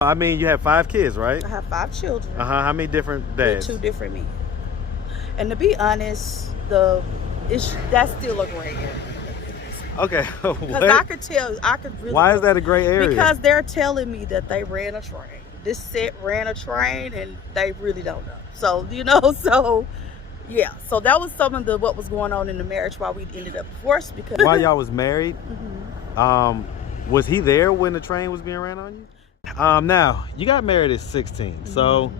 I mean, you have 5 kids, right? I have 5 children. How many different dads? 2 different men. And to be honest, that's still a gray area. Okay. Because I could really. Why is that a gray area? Because they're telling me that they ran a train. This set ran a train, and they really don't know. So yeah. So that was some of what was going on in the marriage, why we ended up divorced. Because while y'all was married, was he there when the train was being ran on you? Now you got married at 16, so.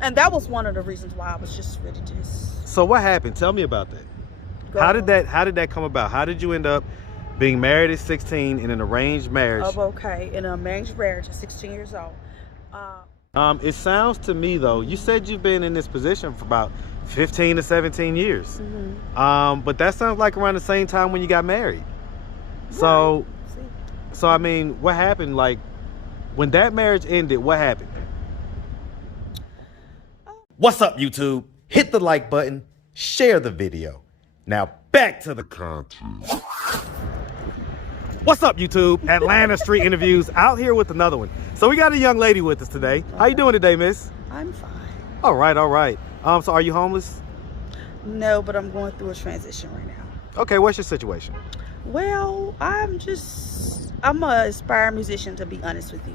And that was one of the reasons why I was just ready to just. So what happened? Tell me about that. How did that come about? How did you end up being married at 16 in an arranged marriage? In an arranged marriage at 16 years old. It sounds to me though, you said you've been in this position for about 15 to 17 years. But that sounds like around the same time when you got married. So I mean, what happened? Like, when that marriage ended, what happened? What's up, YouTube? Hit the like button, share the video. Now back to the content. What's up, YouTube? Atlanta Street Interviews out here with another one. So we got a young lady with us today. How you doing today, miss? I'm fine. All right. So are you homeless? No, but I'm going through a transition right now. Okay, what's your situation? Well, I'm an aspiring musician, to be honest with you.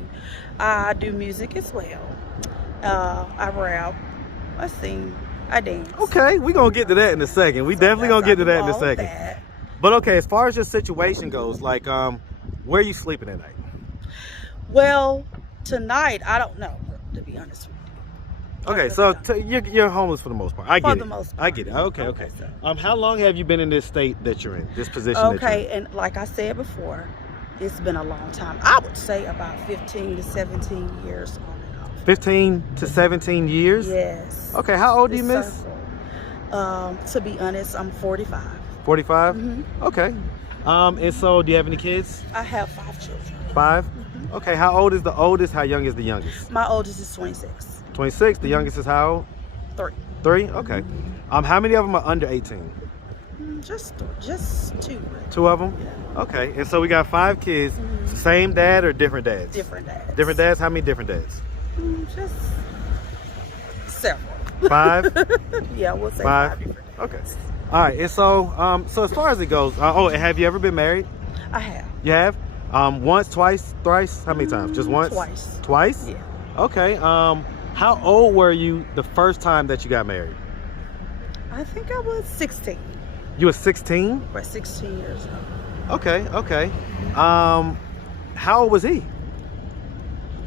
I do music as well. I rap, I sing, I dance. Okay, we're going to get to that in a second. We definitely going to get to that in a second. But okay, as far as your situation goes, like, where are you sleeping at night? Well, tonight, I don't know, to be honest with you. Okay, so you're homeless for the most part. I get it. For the most part. I get it. Okay. How long have you been in this state that you're in, this position Okay, that you're in? and like I said before, it's been a long time. I would say about 15 to 17 years on and off. 15 to 17 years? Yes. Okay, how old are you, miss? To be honest, I'm 45. 45? Okay. And so, do you have any kids? I have 5 children. 5? Okay, how old is the oldest? How young is the youngest? My oldest is 26. 26? The youngest is how old? 3. 3? Okay. How many of them are under 18? Just 2. 2 of them? Yeah. Okay, and so we got 5 kids. Same dad or different dads? Different dads. Different dads? How many different dads? Just several. 5? Yeah, we'll say 5 different dads. Okay. All right, and so so as far as it goes, and have you ever been married? I have. You have? Once, twice, thrice? How many times? Just once? Twice. Twice? Yeah. Okay. How old were you the first time that you got married? I think I was 16. You were 16? Or 16 years old. Okay. How old was he?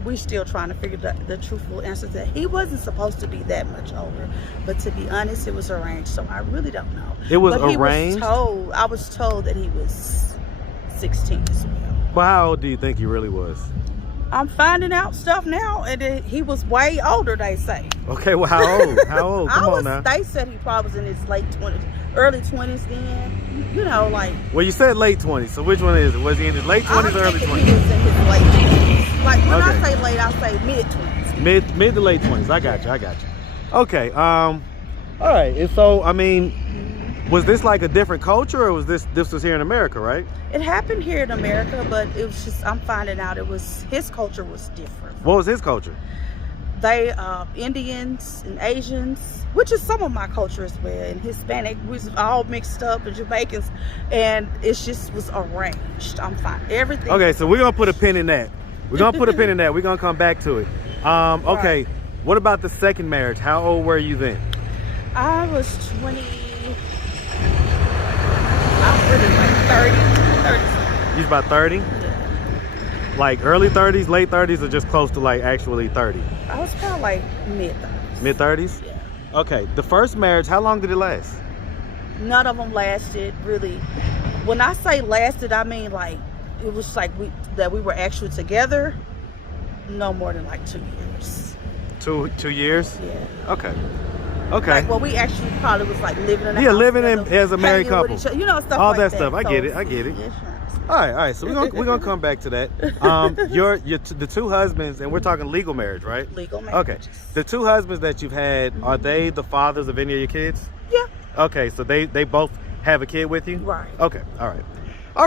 We still trying to figure the truthful answer to that. He wasn't supposed to be that much older, but to be honest, it was arranged, so I really don't know. It was arranged? I was told that he was 16 as well. Well, how old do you think he really was? I'm finding out stuff now, and he was way older, they say. Okay, well, how old? How old? Come on now. They said he probably was in his late 20s, early 20s then. You know, like. Well, you said late 20s, so which one is it? Was he in his late 20s or early 20s? He was in his late 20s. Like, when I say late, I say mid 20s. Mid to late 20s. I got you. Okay. All right. And so, I mean, was this like a different culture, or was this was here in America, right? It happened here in America, but it was just, I'm finding out his culture was different. What was his culture? They, Indians and Asians, which is some of my culture as well, and Hispanic, we was all mixed up, and Jamaicans, and it just was arranged. I'm fine. Everything. Okay, so we're going to put a pin in that. We're going to come back to it. Okay, right. What about the second marriage? How old were you then? I was 20. I'm really like 30. You was about 30? Yeah. Like early 30s, late 30s, or just close to like actually 30? I was probably like mid 30s. Mid 30s? Yeah. Okay, the first marriage, how long did it last? None of them lasted, really. When I say lasted, I mean like, it was like we were actually together, no more than like 2 years. 2 years? Yeah. Okay. Like, well, we actually probably was like living in a house living together, as a married couple. You know, stuff all like that stuff. I get it. Yeah, All right. So we're gonna come back to that. The 2 husbands, and we're talking legal marriage, right? Legal marriage. Okay. The 2 husbands that you've had, are they the fathers of any of your kids? Yeah. Okay. So they both have a kid with you? Right. Okay. All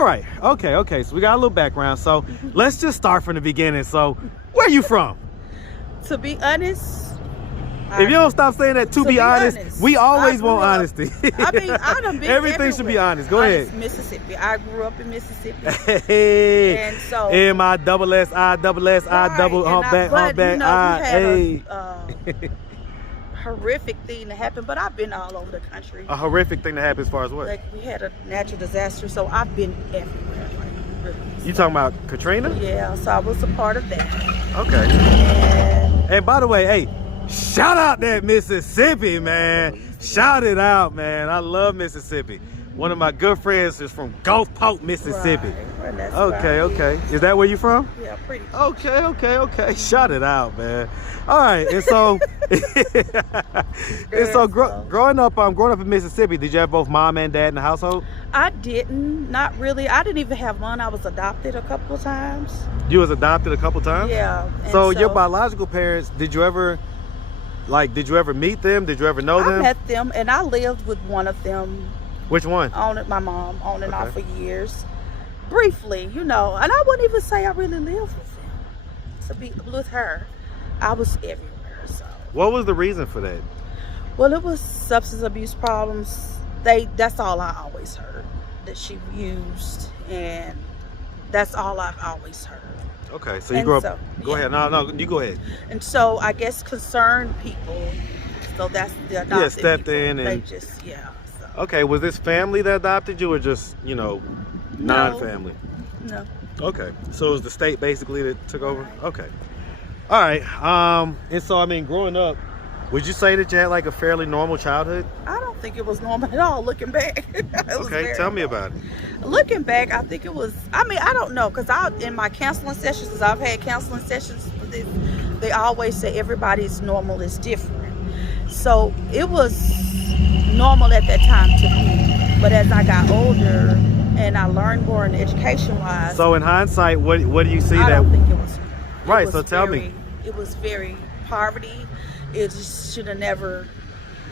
right. Okay. So we got a little background. So let's just start from the beginning. So where are you from? To be honest, If you don't stop saying that, to be honest, we always want honesty. I mean, I done been Everything should be honest. Go ahead. Mississippi. I grew up in Mississippi. Hey, and so M-I-double-S-I, double humpback, we hey. had a horrific thing that happened, but I've been all over the country. A horrific thing that happened as far as what? Like, we had a natural disaster, so I've been everywhere. Like, really. You talking about Katrina? Yeah, so I was a part of that. Okay. And by the way, hey, shout out that Mississippi, man. Shout it out, man. I love Mississippi. One of my good friends is from Gulfport, Mississippi. Right. Okay. Is that where you from? Yeah, pretty. Okay. Shout it out, man. All right, and so, growing up in Mississippi, did you have both mom and dad in the household? I didn't, not really. I didn't even have one. I was adopted a couple of times. You was adopted a couple times? Yeah. So your biological parents, did you ever meet them? Did you ever know them? I met them, and I lived with one of them. Which one? My mom, on and off for years. Briefly, and I wouldn't even say I really lived with them. To be with her, I was everywhere. So. What was the reason for that? Well, it was substance abuse problems. That's all I always heard, that she used, and that's all I've always heard. Okay, so you grew up. Go ahead. No, you go ahead. And so I guess concerned people, so that's the adopted Yeah, stepped people. in and They just, So. Okay, was this family that adopted you, or just non-family? No. Okay, so it was the state basically that took over. Okay, all right. And so I mean, growing up, would you say that you had like a fairly normal childhood? I don't think it was normal at all. Looking back. Okay, tell me about it. Looking back, I think it was. I mean, I don't know, because in my counseling sessions, because I've had counseling sessions, they always say everybody's normal is different. So it was normal at that time to me, but as I got older and I learned more in education-wise. So in hindsight, what do you see I that? don't think it was. Right. So tell me. It was very poverty. It just should have never.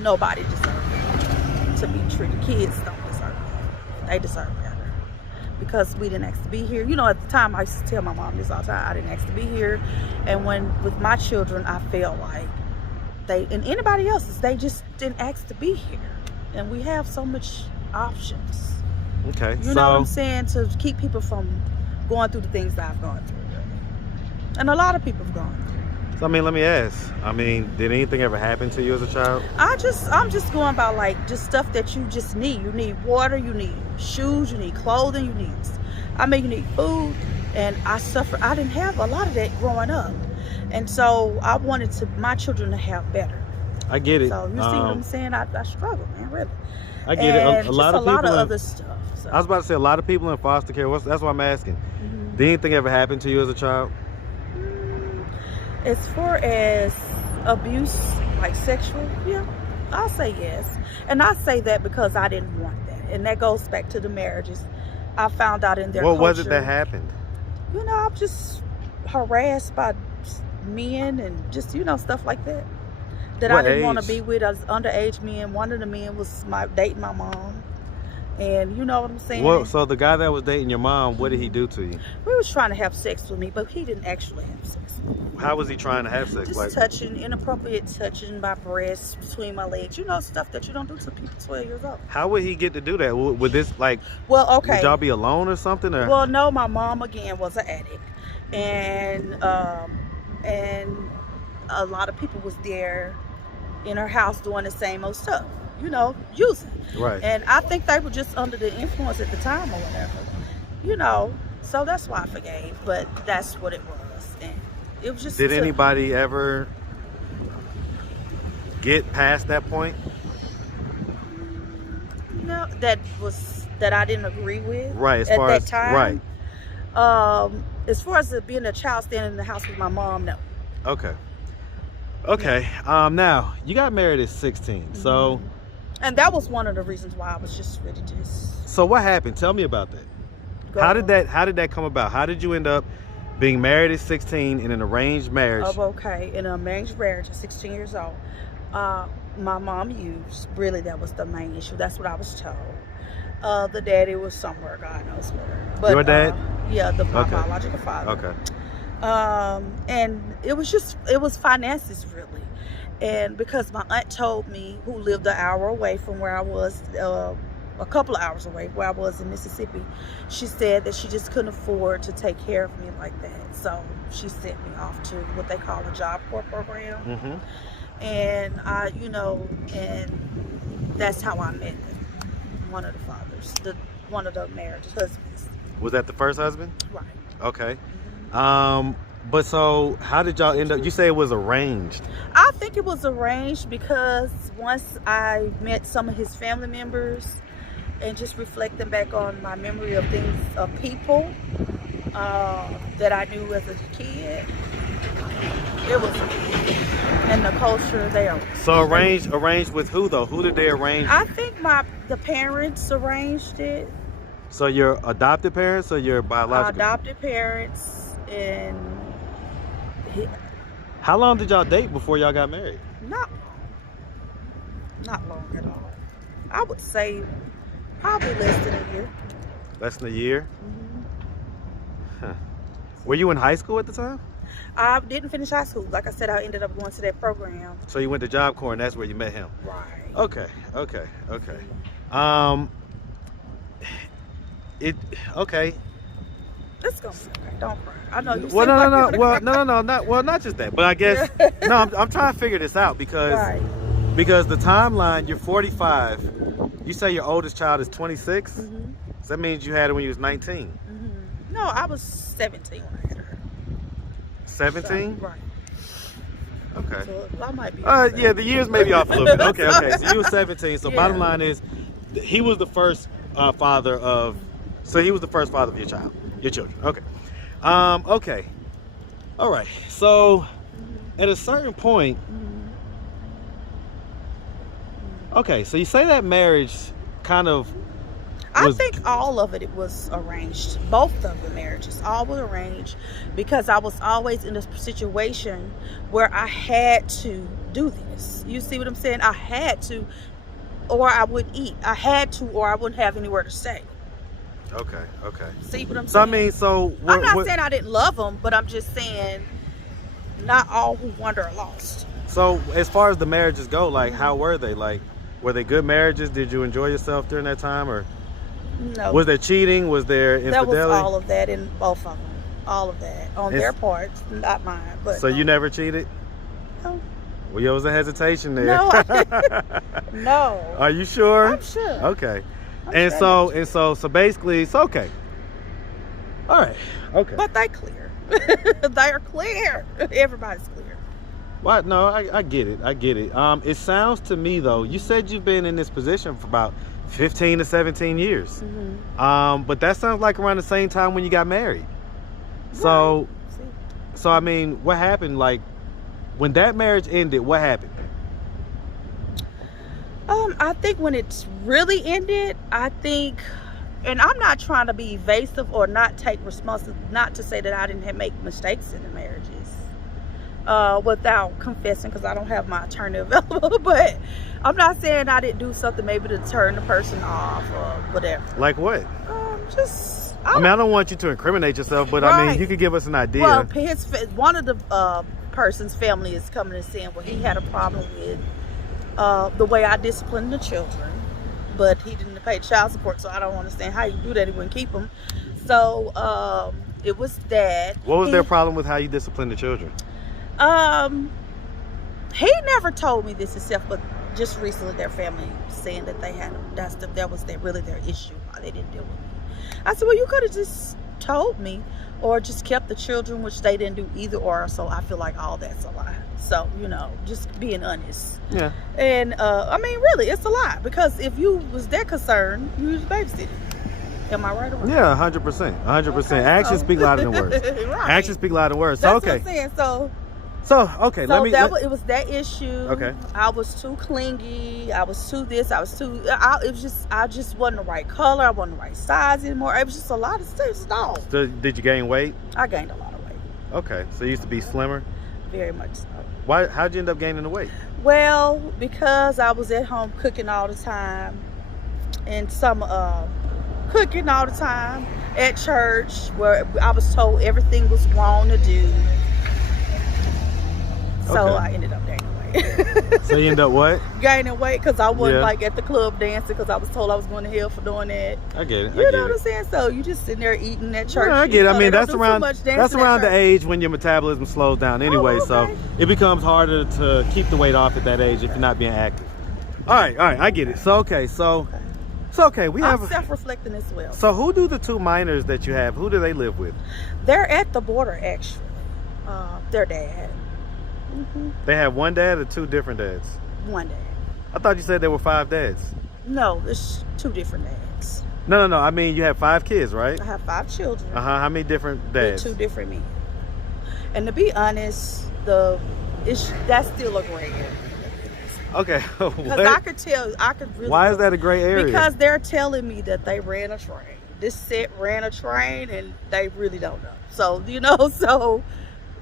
Nobody deserved to be treated. Kids don't deserve it. They deserve better, because we didn't ask to be here. At the time I used to tell my mom this all the time. I didn't ask to be here, and with my children, I felt like and anybody else's, they just didn't ask to be here. And we have so much options. Okay. You know what I'm saying? To keep people from going through the things that I've gone through. And a lot of people have gone through. So I mean, let me ask. I mean, did anything ever happen to you as a child? I'm just going about like just stuff that you just need. You need water, you need shoes, you need clothing, you need food. And I didn't have a lot of that growing up. And so I wanted my children to have better. I get it. So you see what I'm saying? I struggle, man, really. I get it. A lot of people. Other stuff. So. I was about to say a lot of people in foster care. That's why I'm asking. Mm-hmm. Did anything ever happen to you as a child? As far as abuse, like sexual, yeah, I'll say yes. And I say that because I didn't want that. And that goes back to the marriages. I found out in their culture. What was it that happened? I'm just harassed by men and just, stuff like that. That What I didn't want to age? be with. I was underage men. One of the men was dating my mom. And you know what I'm saying? Well, so the guy that was dating your mom, what did he do to you? We was trying to have sex with me, but he didn't actually have sex with me. How was he trying to have sex? Just touching, inappropriate touching my breasts, between my legs. Stuff that you don't do to people 12 years old. How would he get to do that? Would this Well, okay. Would y'all be alone or something? Or? Well, no, my mom again was an addict, and a lot of people was there in her house doing the same old stuff. Using. Right. And I think they were just under the influence at the time or whatever. So that's why I forgave. But that's what it was. And it was just. Did anybody ever get past that point? No, that I didn't agree with. Right. As at far that as time. right. As far as being a child standing in the house with my mom, no. Okay. Now you got married at 16, Mm-hmm. so. And that was one of the reasons why I was just ready to just. So what happened? Tell me about that. How did that come about? How did you end up being married at 16 in an arranged marriage? Oh, okay. In an arranged marriage at 16 years old. My mom used. Really, that was the main issue. That's what I was told. The daddy was somewhere, God knows where. But, Your dad? Yeah, my Okay. biological father. Okay. And it was finances really. And because my aunt told me, who lived an hour away from where I was, a couple of hours away where I was in Mississippi, she said that she just couldn't afford to take care of me like that. So she sent me off to what they call a Job Corps program. Mm-hmm. And and that's how I met one of the fathers, one of the marriage husbands. Was that the first husband? Right. Okay. But so how did y'all end up? You say it was arranged. I think it was arranged because once I met some of his family members and just reflecting back on my memory of things, of people that I knew as a kid, it was, and the culture there. So arranged with who though? Who did they arrange? I think the parents arranged it. So your adopted parents or your biological? Adopted parents, and how long did y'all date before y'all got married? not long at all. I would say probably less than a year. Less than a year? Mm-hmm. Huh. Were you in high school at the time? I didn't finish high school. Like I said, I ended up going to that program. So you went to Job Corps and that's where you met him? Right. Okay. Okay. It's gonna be okay. Don't cry. I know you. Well, no. not just that. But I guess no. I'm trying to figure this out because the timeline. You're 45. You say your oldest child is 26. Mm-hmm. So that means you had it when you was 19. Mm-hmm. No, I was 17 when I had her. 17. So, right. Okay. So I might be. Yeah, the years may be off a little bit. Okay. So you were 17. So Yeah. bottom line is, he was the first father of. So he was the first father of your child, your children. Okay. Okay. All right. So at a certain point. Okay. So you say that marriage kind of. I think all of it was arranged. Both of the marriages, all were arranged, because I was always in a situation where I had to do this. You see what I'm saying? I had to, or I would eat. I had to, or I wouldn't have anywhere to stay. Okay. See what I'm saying? So I mean, I'm not saying I didn't love them, but I'm just saying not all who wander are lost. So as far as the marriages go, like how were they? Like, were they good marriages? Did you enjoy yourself during that time, or no? Was there cheating? Was there infidelity? That was all of that in both of them. All of that on their part, not mine. But so you never cheated? No. Well, there was a hesitation there. No. No. Are you sure? I'm sure. Okay. I'm sure. So basically, it's okay. All right. Okay. But they clear. They are clear. Everybody's clear. What? No, I get it. It sounds to me though. You said you've been in this position for about 15 to 17 years. Mm-hmm. But that sounds like around the same time when you got married. So, so I mean, what happened? Like, when that marriage ended, what happened? I think when it's really ended, I think, and I'm not trying to be evasive or not take responsibility, not to say that I didn't make mistakes in the marriages, without confessing, because I don't have my attorney available, but I'm not saying I didn't do something maybe to turn the person off or whatever. Like what? I don't want you to incriminate yourself, but I mean, you could give us an idea. Well, one of the person's family is coming and saying, well, he had a problem with the way I disciplined the children, but he didn't pay child support, so I don't understand how you do that. He wouldn't keep them. So it was that. What was their problem with how you disciplined the children? He never told me this himself, but just recently their family saying that they had that was really their issue, why they didn't deal with me. I said, well, you could have just told me, or just kept the children, which they didn't do either or. So I feel like all that's a lie. So, just being honest. Yeah. And I mean, really, it's a lie, because if you was that concerned, you was babysitting. Am I right or wrong? Yeah, 100%. 100%. Okay, Actions speak louder than words. Right. Actions speak louder than words. That's So, okay. what I'm saying. It was that issue. Okay. I was too clingy. I was too this. I just wasn't the right color. I wasn't the right size anymore. It was just a lot of stuff. So did you gain weight? I gained a lot of weight. Okay. So you used to be slimmer? Very much so. How'd you end up gaining the weight? Well, because I was at home cooking all the time, and some cooking all the time. At church, where I was told everything was wrong to do. So Okay. I ended up gaining weight. So you end up what? Gaining weight because I wasn't Yeah. like at the club dancing because I was told I was going to hell for doing that. I get it. You know what I'm saying? So you just sitting there eating at church. Yeah, I get it. You I know, mean, they don't that's do too around much dancing that's at around the church. age when your metabolism slows down anyway. okay. So it becomes harder to keep the weight off at that age if you're not being active. All right, I get it. So okay, we I'm have. self-reflecting as well. So who do the two minors that you have? Who do they live with? They're at the border, actually. Their dad. They have one dad or two different dads? One dad. I thought you said there were 5 dads. No, it's 2 different dads. No. I mean, you have 5 kids, right? I have 5 children. How many different With dads? 2 different men. And to be honest, that's still a gray area. Okay. Because I could really. Why is that a gray area? Because they're telling me that they ran a train. This set ran a train, and they really don't know. So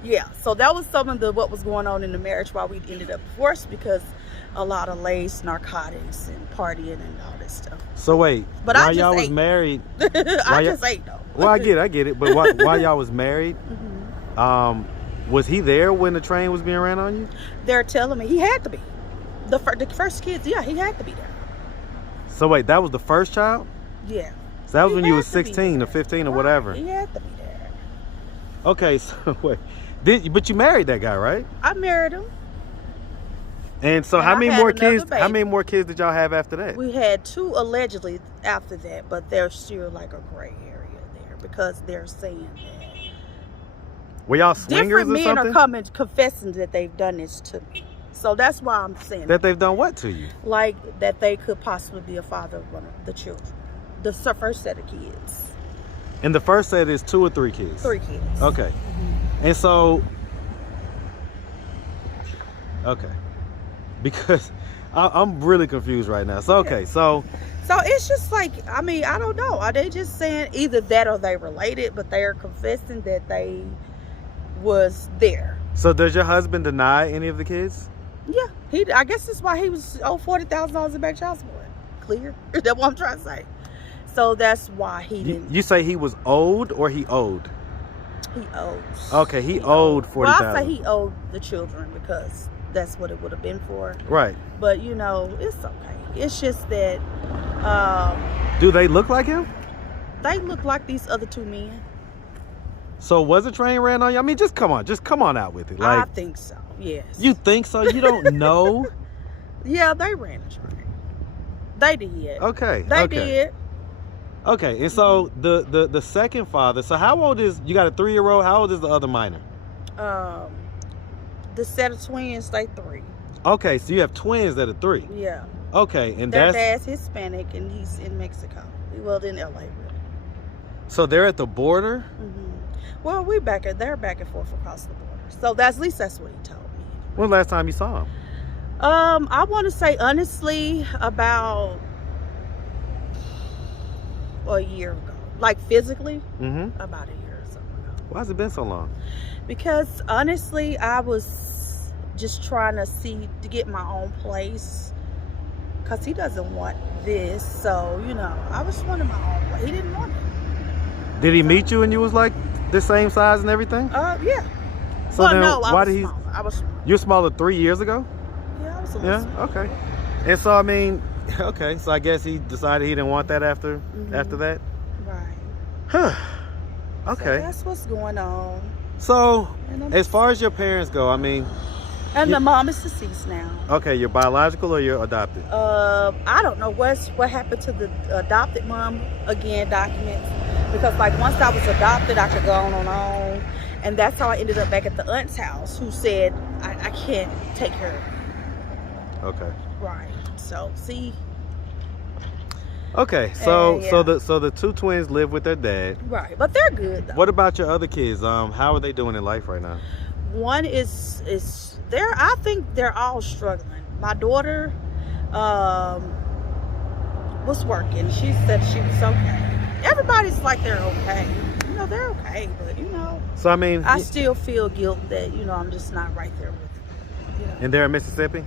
yeah. So that was some of what was going on in the marriage why we ended up divorced, because a lot of lace, narcotics, and partying and all this stuff. So wait, But I while just y'all was ate. married, I just ate though. well, I get it. But while y'all was married, was he there when the train was being ran on you? They're telling me he had to be. The first kids, yeah, he had to be there. So wait, that was the first child? Yeah. So that was He when you had was to be 16 or there. 15 or Right, whatever. He had to be there. Okay, so wait, but you married that guy, right? I married him. And so And how I many had more another kids? How baby. many more kids did y'all have after that? We had 2 allegedly after that, but there's still like a gray area there because they're saying that Were y'all swingers different or men something? are coming confessing that they've done this to me. So that's why I'm saying That they've done what to you? like that they could possibly be a father of one of the children, the first set of kids, And the first set is 2 or 3 kids. 3 kids. Okay. And so, okay, because I'm really confused right now. So okay, so So it's just like, I mean, I don't know. Are they just saying either that or they related, but they are confessing that they was there? does your husband deny any of the kids? Yeah, I guess that's why he was owed $40,000 in back child support. Clear? That's what I'm trying to say. So that's why he didn't. You say he was owed or he owed? He owes. Okay, he owed Well, I $40,000. say he owed the children because that's what it would have been for. Right. But it's okay. It's just that Do they look like him? they look like these other 2 men. So was a train ran on you? I mean, just come on out with it. I Like, think so. Yes. you think so? You don't know? Yeah, they ran a train. They did. Okay. They okay. did. Okay. And so the second father. So how old is you got a 3-year-old? How old is the other minor? The set of twins, they 3. Okay, so you have twins that are 3. Yeah. Okay, and Their that's dad's Hispanic and he's in Mexico. Well, in LA, really. so they're at the border. Well, they're back and forth across the border. So at least that's what he told me. When's the last time you saw him? I want to say honestly about a year ago. Like physically, about a year or something ago. Why has it been so long? Because honestly, I was just trying to get my own place. Because he doesn't want this. So, I was wanting my own place. He didn't want it. Did he meet you and you was like the same size and everything? Yeah. So well, then no, why I did was he? smaller. I was smaller. You're smaller 3 years ago. Yeah, I was a little Yeah. smaller. Okay. And so I mean, okay. So I guess he decided he didn't want that after that. Right. Huh. So Okay. that's what's going on. So And as far as your parents go, I mean, And the mom is deceased now. okay, you're biological or you're adopted? I don't know what happened to the adopted mom again documents, because like once I was adopted, I could go on and on, and that's how I ended up back at the aunt's house, who said I can't take her. Okay. Right. So see. Okay. So Yeah. so the 2 twins live with their dad. Right, but they're good though. What about your other kids? How are they doing in life right now? One is there. I think they're all struggling. My daughter was working. She said she was okay. Everybody's like they're okay. They're okay, but So I mean, I still feel guilt that I'm just not right there with them. and they're in Mississippi.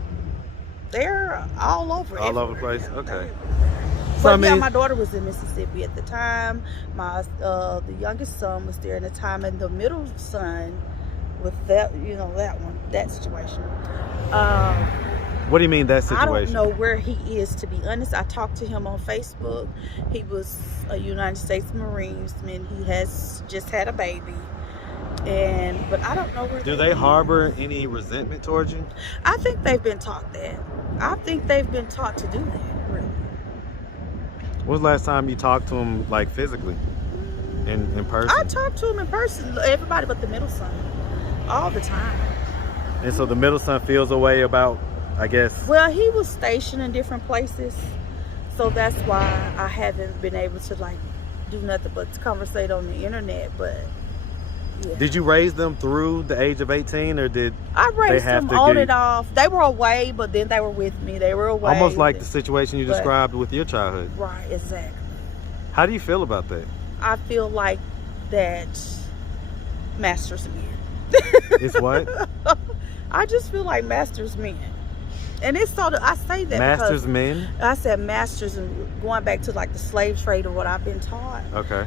They're all over. All over the everywhere, place? Okay. They're everywhere. So, I But yeah, mean, my daughter was in Mississippi at the time. My the youngest son was there at the time, and the middle son with that that situation. Um, what do you mean that I don't situation? know where he is, to be honest. I talked to him on Facebook. He was a United States Marinesman. He has just had a baby. But I don't know where Do they harbor any resentment towards you? I think they've been taught that. I think they've been taught to do that, really. When was the last time you talked to them, like, physically? In person? I talk to him in person, everybody but the middle son, all the time. And so the middle son feels a way about, I guess. Well, he was stationed in different places, so that's why I haven't been able to like do nothing but conversate on the internet. But yeah. Did you raise them through the age of 18, or did I raised have them to on get- and off? They were away, but then they were with me. They were away. almost like the situation you But- described with your childhood? Right, exactly. How do you feel about that? I feel like that masters men. It's what? I just feel like masters men. And it's sort of, I say that Masters because men? I said masters, and going back to like the slave trade or what I've been taught. Okay.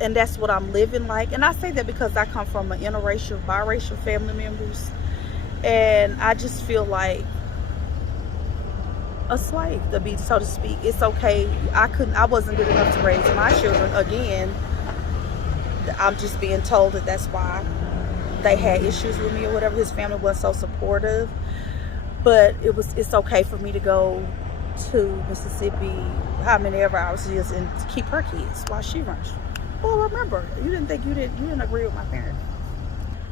And that's what I'm living like. And I say that because I come from an interracial, biracial family members. And I just feel like a slave, to be, so to speak. It's okay. I wasn't good enough to raise my children. Again, I'm just being told that that's why they had issues with me or whatever. His family wasn't so supportive. But it's okay for me to go to Mississippi how many ever hours it is and keep her kids while she runs. Well, remember, you didn't agree with my parents.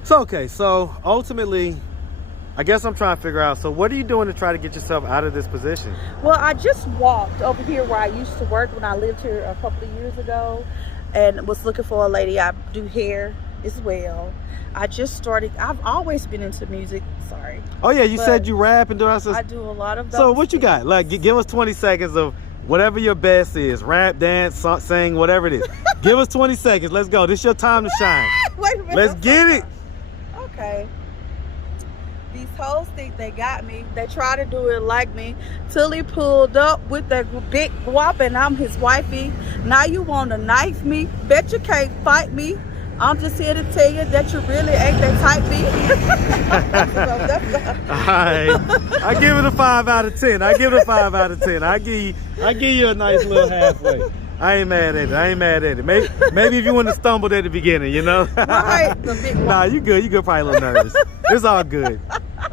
So, okay, so ultimately, I guess I'm trying to figure out, so what are you doing to try to get yourself out of this position? Well, I just walked over here where I used to work when I lived here a couple of years ago, and was looking for a lady. I do hair as well. I just started. I've always been into music. Sorry. Oh yeah, you But said you rap and do I I do a lot of those. So what you things. got? Like, give us 20 seconds of whatever your best is. Rap, dance, sing, whatever it is. Give us 20 seconds. Let's go. This your time to shine. Wait a minute. Let's get it. Okay. These hoes think they got me. They try to do it like me till he pulled up with that big guap and I'm his wifey. Now you want to knife me? Bet you can't fight me. I'm just here to tell you that you really ain't that type B. Alright. I give it a 5 out of 10. I give it a 5 out of 10. I give you a nice little halfway. I ain't mad at it. Maybe if you wouldn't have stumbled at the beginning, you know? Right, the big one. Nah, you good. Probably a little nervous. It's all good.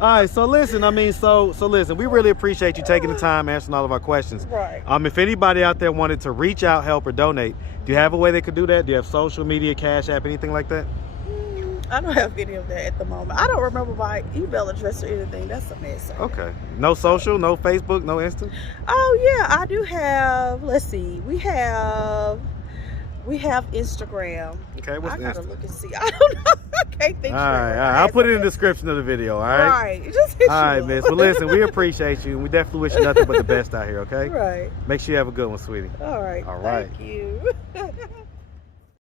All right, so listen, listen, we really appreciate you taking the time answering all of our questions. Right. If anybody out there wanted to reach out, help, or donate, do you have a way they could do that? Do you have social media, Cash App, anything like that? I don't have any of that at the moment. I don't remember my email address or anything. That's a mess. Okay. No social, no Facebook, no Insta? Oh yeah, I do have. Let's see. We have Instagram. Okay, what's I gotta Insta? look and see. I don't know. I can't think. All right. I'll put it in the description of the video, all right? Right. Just hit All right, you. miss. Well, listen, we appreciate you, and we definitely wish you nothing but the best out here, okay? Right. Make sure you have a good one, sweetie. All right. All right. Thank you.